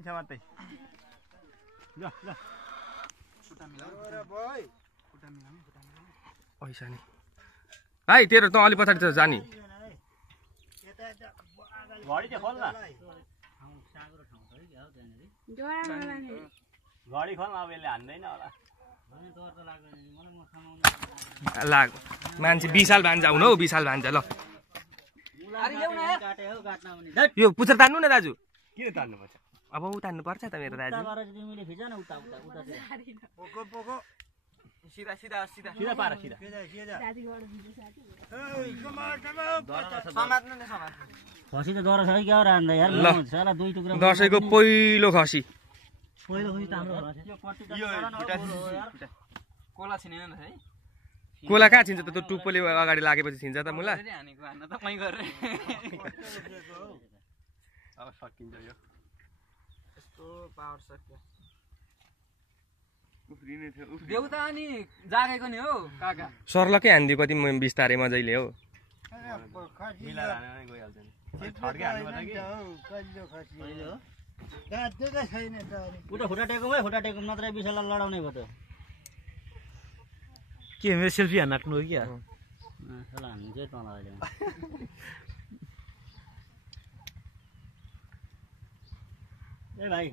चाहिन्छ मात्रै ल ल खुट्टा मिलाऊ भाइ खुट्टा मिलाऊ पैसा नि भाइ तेरो त अलि पछाडि त जानी घडी चाहिँ खोल न घडी खोल न अब यसले हान्दैन होला लाग मान्छे विशाल भान्जा हुनु हौ विशाल भान्जा ल यो पुच्छर तान्नु न दाजु किन तान्नुपर्छ अब उ तान्नु पर्छ त मेरो दाजु सिधा सिधा सिधा सिधा पार सिधा खसी त डर छ कि क्या रान्दा यार साला दुई टुक्रा दसैँको पहिलो खसी पहिलो खसी त हाम्रो कोला छिनेन न है कोला कहाँ छिन्छ त त्यो टुप्पोले अगाडि लागेपछि छिन्छ त मुला हानेको हान्न त मै गरे अब सकिन्छ यो यस्तो पावर सक्यो उफ्रिने थियो देउता अनि जागेको नि हो काका सर्लकै हान्दियो कति बिस्तारै मजैले हो मिलाएर हानेर गइहाल्छ नि छड्के हान्नुपर्छ कि उता खुट्टा टेकौँ है खुट्टा टेकौँ नत्र विशाललाई लडाउने भयो त के मेरो सेल्फी हान्नु हो क्या साला हान्नु चाहिँ तँलाई अहिले ए भाइ